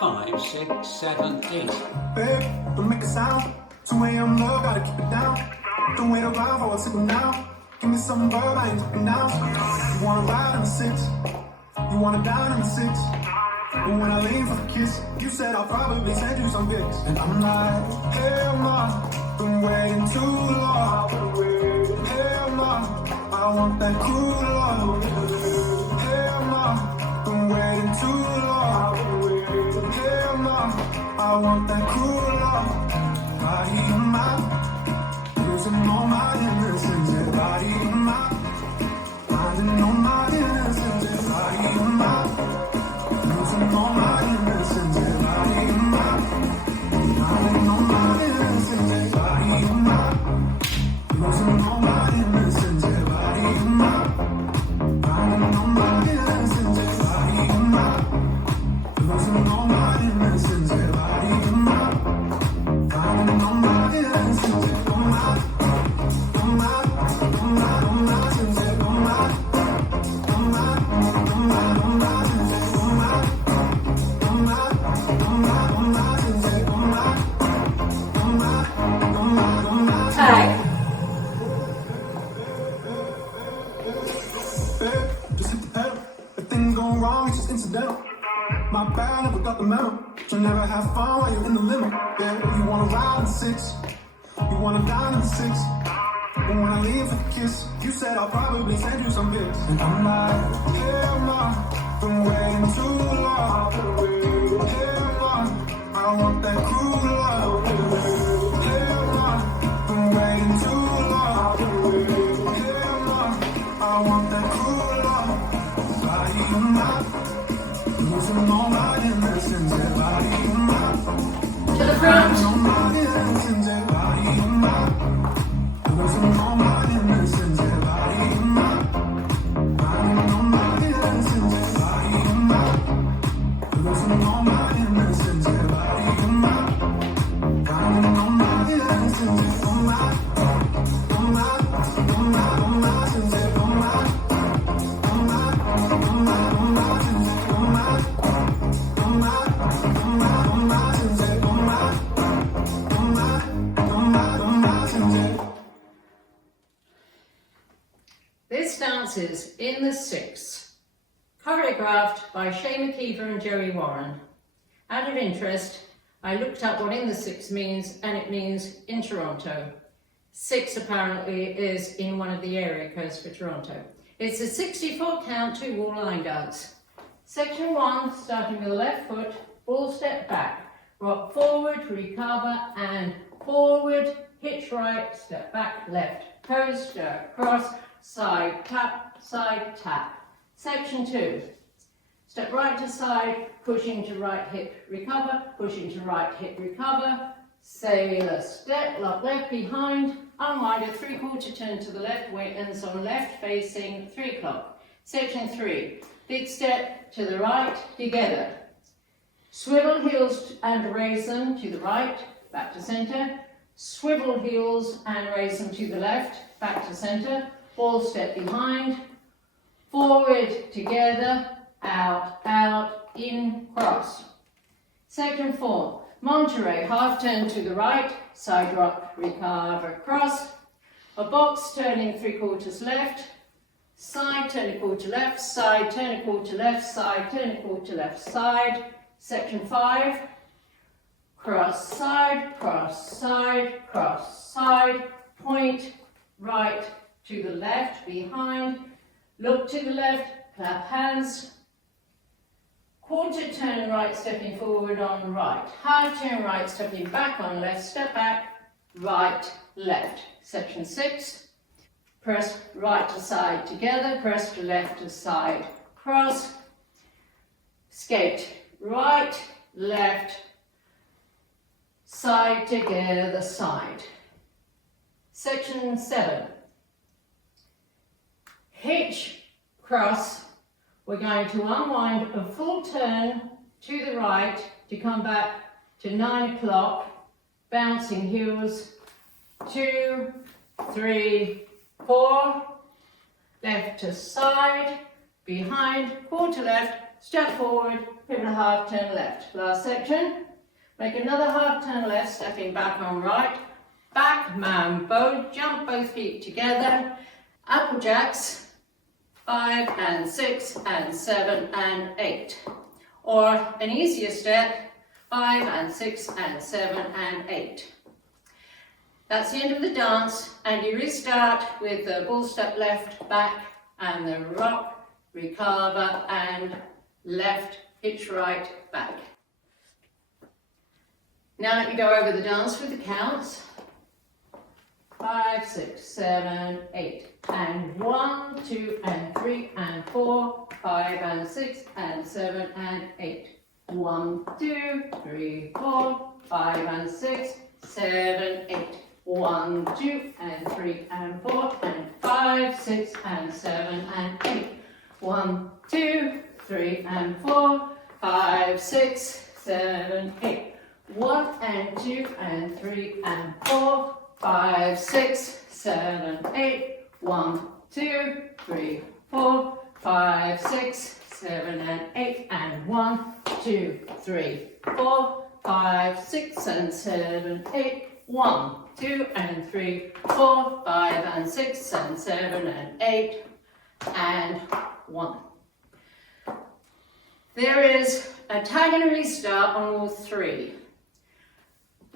5, 6, 7, 8. Babe, don't make a sound. 2 a.m. love, gotta keep it down. Don't wait around for a signal now. Give me some verb, I ain't talking now. You wanna ride in the 6, you wanna dine in the 6. But when I lean for the kiss, you said I'll probably send you some pics. And I'm like, hell no, been waiting too long. Hell no, I want that cruel love. Hell no, been waiting too long. Hell no, I want that cruel love. Body of mine, losing all my innocence. Yeah, body of mine, finding all my innocence. Yeah, body of mine, losing all my innocence. Yeah, body of mine, finding all my innocence. Yeah, body of mine, losing all my innocence. Yeah, body of mine, finding all my innocence. Yeah, body of mine, losing all my innocence. Yeah, body of mine. Finding all my innocence, all my, all my, all my, all my sins, all my, all my, all my, all my sins, all my, all my, all my, all my sins, all my, all my, all my, all my. Tag. Babe, just hit the pedal. If things go wrong, it's just incidental. My bad, never got the memo. You'll never have fun while you're in the limo. Yeah, you wanna ride in the 6, you wanna dine in the 6. But when I leave for the kiss, you said I'll probably send you some pics. And I'm like, hell no, been waiting too long. Hell no, I want that cruel love. Hell no, been waiting too long. Hell no, I want that cruel love. Body of mine, losing all my innocence. Yeah, body of mine. To the front. All my innocence, yeah, body of mine. Losing all my innocence, yeah, body of mine. Finding all my innocence, yeah, body of mine. Losing all my innocence, yeah, body of mine. Finding all my innocence, yeah, all my, all my, all my, all my sins, yeah, all my, all my, all my, all my sins, yeah, all my, all my, all my, all my sins, yeah, all my, all my, all my, all my sins, yeah. This dance is In the 6, choreographed by Shay McKeever and Joey Warren. Out of interest, I looked up what In the 6 means, and it means in Toronto. 6 apparently is in one of the area codes for Toronto. It's a 64 count 2-wall line dance. Section 1, starting with the left foot, ball step back, rock forward, recover, and forward, hitch right, step back, left, coaster, cross, side tap, side tap. Section 2, step right to side, pushing to right hip, recover, pushing to right hip, recover, sailor step, lock left behind, unwind a 3/4 turn to the left, weight ends on left facing 3 o'clock. Section 3, big step to the right, together. Swivel heels and raise them to the right, back to center. Swivel heels and raise them to the left, back to center. Ball step behind, forward, together, out, out, in, cross. Section 4, Monterey, half turn to the right, side rock, recover, cross. A box turning 3/4 left, side turn 1/4 left, side turn 1/4 left, side turn 1/4 left, side. Section 5, cross, side, point right to the left, behind, look to the left, clap hands, 1/4 turn right, stepping forward on right, half turn right, stepping back on left, step back, right, left. Section 6, press right to side together, press left to side, cross, skate, right, left, side together, side. Section 7, hitch, cross. We're going to unwind a full turn to the right to come back to 9 o'clock, bouncing heels, 2, 3, 4, left to side, behind, quarter left, step forward, pivot a half turn left. Last section. Make another half turn left, stepping back on right, back mambo, jump both feet together, apple jacks, 5 and 6 and 7 and 8. Or an easier step, 5 and 6 and 7 and 8. That's the end of the dance, and you restart with the ball step left, back, and the rock, recover, and left, hitch right, back. Now let me go over the dance with the counts. 5, 6, 7, 8, and 1, 2, and 3, and 4, 5, and 6, and 7, and 8. 1, 2, 3, 4, 5, and 6, 7, 8. 1, 2, and 3, and 4, and 5, 6, and 7, and 8. 1, 2, 3, and 4, 5, 6, 7, 8. 1 and 2 and 3 and 4, 5, 6, 7, 8. 1, 2, 3, 4, 5, 6, 7, and 8. And 1, 2, 3, 4, 5, 6, and 7, 8. 1, 2, and 3, 4, 5, and 6, and 7, and 8, and 1. There is a tag and a restart on all three.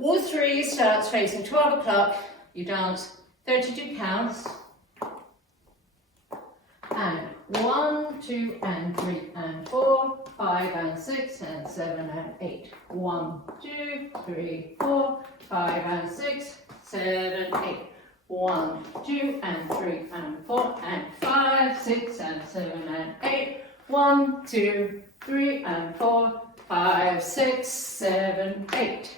All three starts facing 12 o'clock. You dance 32 counts. And 1, 2, and 3, and 4, 5, and 6, and 7, and 8. 1, 2, 3, 4, 5, and 6, 7, 8. 1, 2, and 3, and 4, and 5, 6, and 7, and 8. 1, 2, 3, and 4, 5, 6, 7, 8.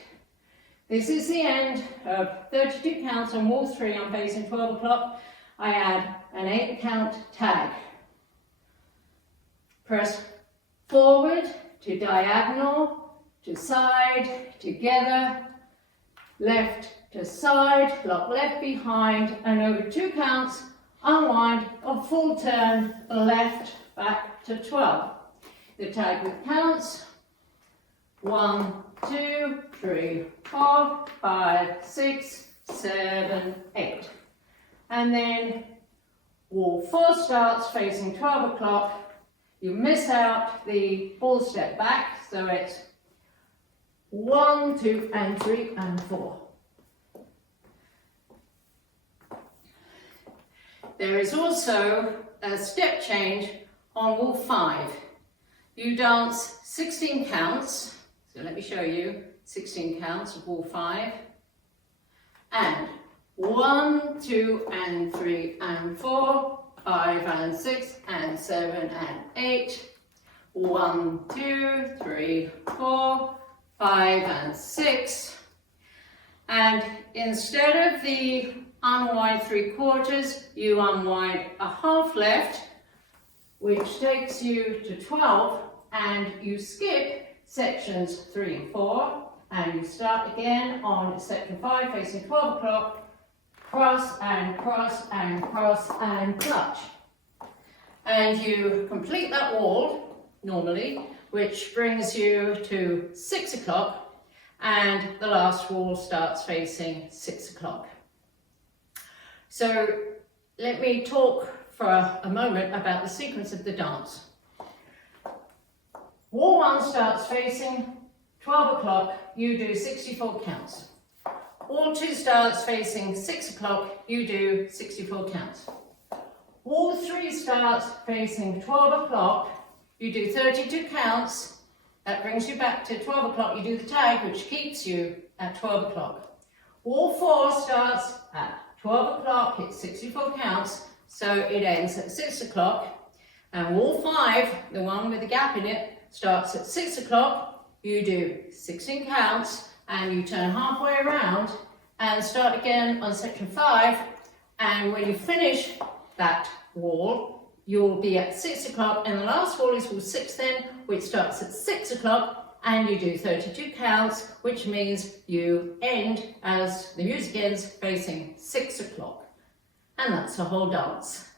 This is the end of 32 counts on wall 3 on facing 12 o'clock. I add an 8 count tag. Press forward to diagonal, to side, together, left to side, lock left behind, and over 2 counts, unwind a full turn left back to 12. The tag with counts. 1, 2, 3, 4, 5, 6, 7, 8. And then wall 4 starts facing 12 o'clock. You miss out the ball step back, so it's 1, 2, and 3, and 4. There is also a step change on wall 5. You dance 16 counts. So let me show you 16 counts of wall 5. And 1, 2, and 3, and 4, 5, and 6, and 7, and 8. 1, 2, 3, 4, 5, and 6. And instead of the unwind 3/4, you unwind a half left, which takes you to 12, and you skip sections 3 and 4, and you start again on section 5 facing 12 o'clock, cross and cross and cross and clutch. And you complete that wall normally, which brings you to 6 o'clock, and the last wall starts facing 6 o'clock. So let me talk for a moment about the sequence of the dance. Wall 1 starts facing 12 o'clock, you do 64 counts. Wall 2 starts facing 6 o'clock, you do 64 counts. Wall 3 starts facing 12 o'clock, you do 32 counts. That brings you back to 12 o'clock, you do the tag, which keeps you at 12 o'clock. Wall 4 starts at 12 o'clock, it's 64 counts, so it ends at 6 o'clock. And wall 5, the one with the gap in it, starts at 6 o'clock, you do 16 counts, and you turn halfway around and start again on section 5. And when you finish that wall, you'll be at 6 o'clock, and the last wall is wall 6 then, which starts at 6 o'clock, and you do 32 counts, which means you end as the music ends facing 6 o'clock. And that's the whole dance.